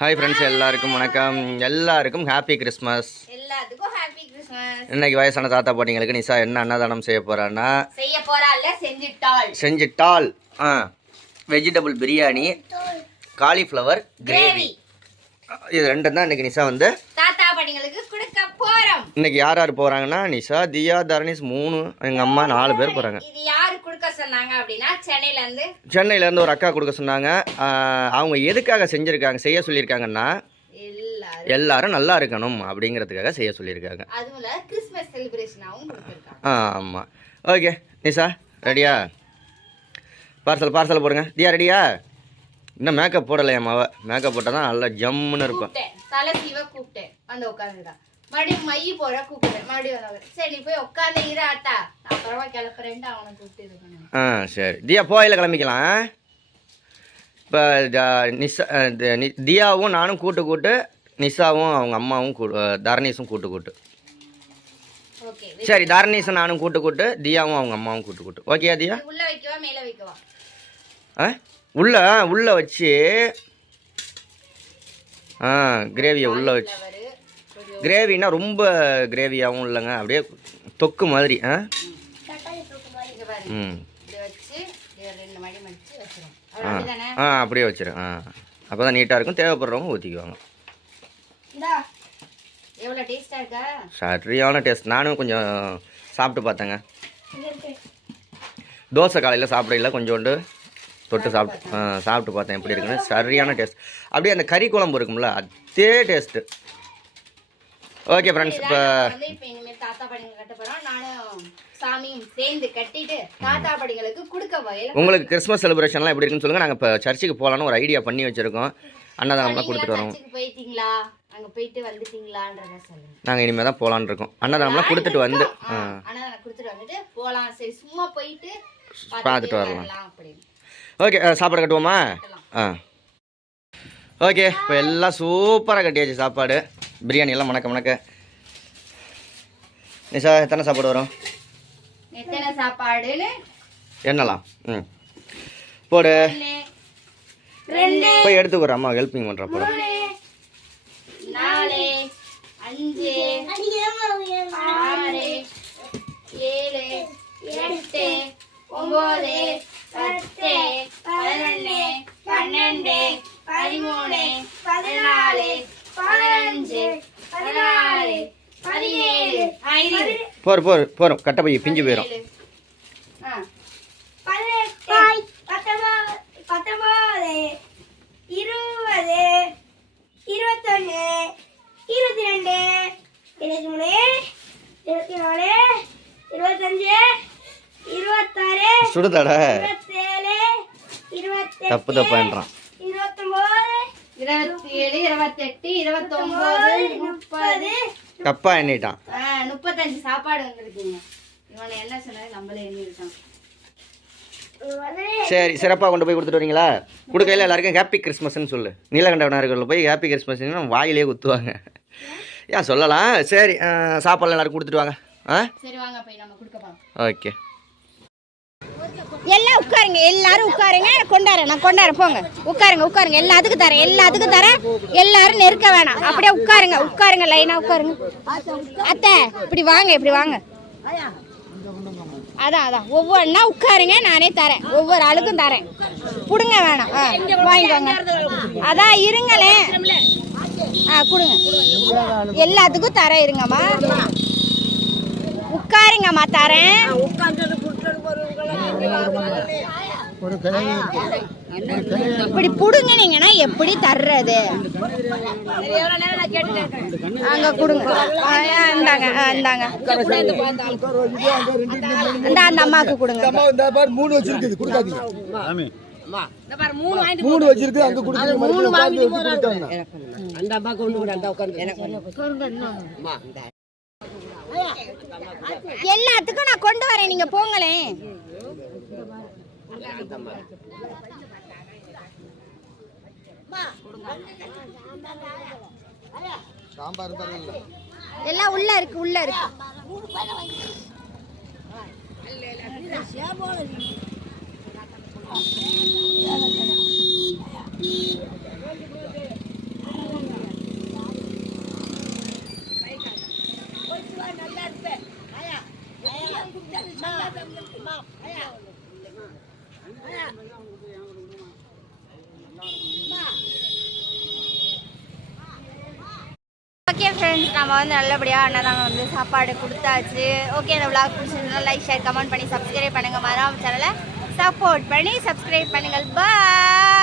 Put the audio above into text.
Hi friends, எல்லாருக்கும் வணக்கம். எல்லாருக்கும் ஹாப்பி கிறிஸ்மஸ். எல்லாத்துக்கும் ஹாப்பி கிறிஸ்மஸ். இன்னைக்கு வயசான தாத்தா பாட்டிங்களுக்கு நிஷா என்ன அன்னதானம் செய்ய போறான்னா செஞ்சிட்டால் வெஜிடபிள் பிரியாணி, காலிஃப்ளவர் கிரேவி. இது ரெண்டும் தான் இன்னைக்கு நிஷா வந்து தாத்தா பாட்டிங்களுக்கு கொடுக்க போறோம். இன்னைக்கு யார் யார் போறாங்கன்னா நிஷா, தியா, தரணிஸ் 3, எங்க அம்மா 4 பேர் போறாங்க. இது யாரு கொடுக்க சொன்னாங்க அப்படின்னா சென்னையில இருந்து ஒரு அக்கா கொடுக்க சொன்னாங்க. அவங்க எதுக்காக செஞ்சிருக்காங்க, செய்ய சொல்லியிருக்காங்கன்னா எல்லாரும் நல்லா இருக்கணும் அப்படிங்கிறதுக்காக செய்ய சொல்லியிருக்காங்க. அதுல கிறிஸ்மஸ் செலிப்ரேஷனாவும் கொடுத்திருக்காங்க. ஆமா. ஓகே நிஷா, ரெடியா? பார்சல் போடுங்க. தியா ரெடியா? இன்னும் மேக்கப் போடலை என் மாவ. மேக்கப் போட்டால் தான் நல்லா ஜம்முன்னு இருக்கும். தலை சீவ கூப்பிட்டேன், வந்து உட்காந்துட்டா. மறுபடியும் மைய போட கூப்பிட்டேன், மறுபடியும் சரி போய் உட்காந்து இராத்தா, நான் அப்புறமா கிளப்புறேன்ட்டு அவனை கூப்பிட்டு இது பண்ணேன். சரி தியா, போயில கிளம்பிக்கலாம். இப்போ நிஷா, தியாவும் நானும் கூட்டு, நிஷாவும் அவங்க அம்மாவும் தரணீஸும் கூட்டு. சரி, தரணீஸும் நானும் கூட்டு, தியாவும் அவங்க அம்மாவும் கூட்டு. ஓகே தியா? உள்ள வைக்கவா மேல வைக்கவா? உள்ள வச்சு கிரேவியை உள்ள வச்சு. கிரேவினா ரொம்ப கிரேவியாகவும் இல்லைங்க, அப்படியே தொக்கு மாதிரி. அப்படியே வச்சிரு. அப்போ தான் நீட்டாக இருக்கும். தேவைப்படுறவங்க ஊற்றிக்குவாங்க. சரியான டேஸ்ட். நானும் கொஞ்சம் சாப்பிட்டு பார்த்தேங்க. தோசை காலையில் சாப்பிடல, கொஞ்சோண்டு தொட்டு சாப்பிட்டு பார்த்தேன் எப்படி இருக்குன்னு. சரியான டேஸ்ட். அப்படியே அந்த கறி குழம்பு இருக்கும்ல, அதே டேஸ்ட்டு. ஓகே ஃப்ரெண்ட்ஸ், இப்போ தாத்தா பாட்டிங்க கட்ட போறோம். நானும் சாமியும் சேர்ந்து கட்டிட்டு தாத்தா பாட்டிங்களுக்கு கொடுக்க வகையில. உங்களுக்கு கிறிஸ்மஸ் செலிப்ரேஷன்லாம் எப்படி இருக்குன்னு சொல்லுங்க. நாங்கள் இப்போ சர்ச்சுக்கு போகலான்னு ஒரு ஐடியா பண்ணி வச்சிருக்கோம். அன்னதானம்லாம் கொடுத்துட்டு வரோம். போயிட்டீங்களா? அங்கே போயிட்டு வந்துட்டீங்களான்றத சொல்லுங்க. நாங்கள் இனிமேல் தான் போகலான்னு இருக்கோம். அன்னதானம்லாம் கொடுத்துட்டு வந்து அன்னதானம் கொடுத்துட்டு வந்துட்டு போகலாம். சரி, சும்மா போயிட்டு பார்த்துட்டு வரலாம் அப்படின்னு. ஓகே, சாப்பாடு கட்டுவோமா? ஓகே, இப்போ எல்லாம் சூப்பராக கட்டியாச்சு. சாப்பாடு பிரியாணி எல்லாம் மணக்க. நிஷா, எத்தனை சாப்பாடு வரும்? எத்தனை சாப்பாடு என்னலாம்? போடு. போய் எடுத்துக்கிறேன். அம்மா ஹெல்ப்பிங் பண்ணுறா. போட 4 5 6 7 8 9 10 11 12 13 14 15 16 17 போறோம். கட்ட போய் பிஞ்சு போயிடும். 18 19 20 21 22 23 24 25 26 சுடுதாடா 27 28 தப்புன்றான். 29 27 28 29 30 தப்பா எண்ணிட்டான். 35 சாப்பாடு வந்துருக்குங்க. இவனை என்ன சொன்னாரு, நம்மளே எண்ணிருக்கான். சரி, சிறப்பாக கொண்டு போய் கொடுத்துட்டு வரீங்களா? கொடுக்கையில் எல்லாருக்கும் ஹாப்பி கிறிஸ்மஸ்ன்னு சொல்லு. நீலகண்டவனார்கள் போய் ஹாப்பி கிறிஸ்மஸ்ன்னு வாயிலே குத்துவாங்க. ஏன் சொல்லலாம். சரி, சாப்பாடு எல்லாரும் கொடுத்துட்டு வாங்க. சரி வாங்க போய் நம்ம கொடுக்கலாம். ஓகே, எல்லாம் உட்காருங்க, எல்லாரும் உட்காருங்க. நான் கொண்டாரேன் போங்க. உட்காருங்க. எல்லாத்துக்கும் தரேன். எல்லாரும் நெருக்க வேணாம். அப்படியே உட்காருங்க லைனா உட்காருங்க. அத்தை இப்படி வாங்க. அதான் ஒவ்வொன்றா உட்காருங்க. நானே தரேன், ஒவ்வொரு ஆளுக்கும் தரேன். புடுங்க வேணாம். வாங்கிக்கோங்க. அதான் இருங்களேன். கொடுங்க. எல்லாத்துக்கும் தரேன். இருங்கம்மா, உட்காருங்கம்மா. தரேன். இப்படி புடுங்கினீங்கன்னா எப்படி தர்றது? அங்க கொடுங்க. இந்தாங்க. அந்த அம்மாவுக்கு கொடுங்க. 3 வச்சிருக்கு, கொடுக்காதீங்க. 3 வச்சிருக்கு, அங்க கொடுங்க. அந்த அம்மாக்கு ஒண்ணு கூட அந்த உட்கார்ந்து எல்லாத்துக்கும் நான் கொண்டு வரேன், நீங்க போங்களேன். சாம்பார் எல்லாம் உள்ள இருக்கு. ஓகே ஃப்ரெண்ட்ஸ், நம்ம வந்து நல்லபடியாக அண்ணன் வந்து சாப்பாடு கொடுத்தாச்சு. ஓகே, இந்த விளாக் பிடிச்சிருந்தா லைக் ஷேர் கமெண்ட் பண்ணி சப்ஸ்கிரைப் பண்ணுங்கள். மறக்காம சேனலை சப்போர்ட் பண்ணி சப்ஸ்கிரைப் பண்ணுங்கள். பாய்.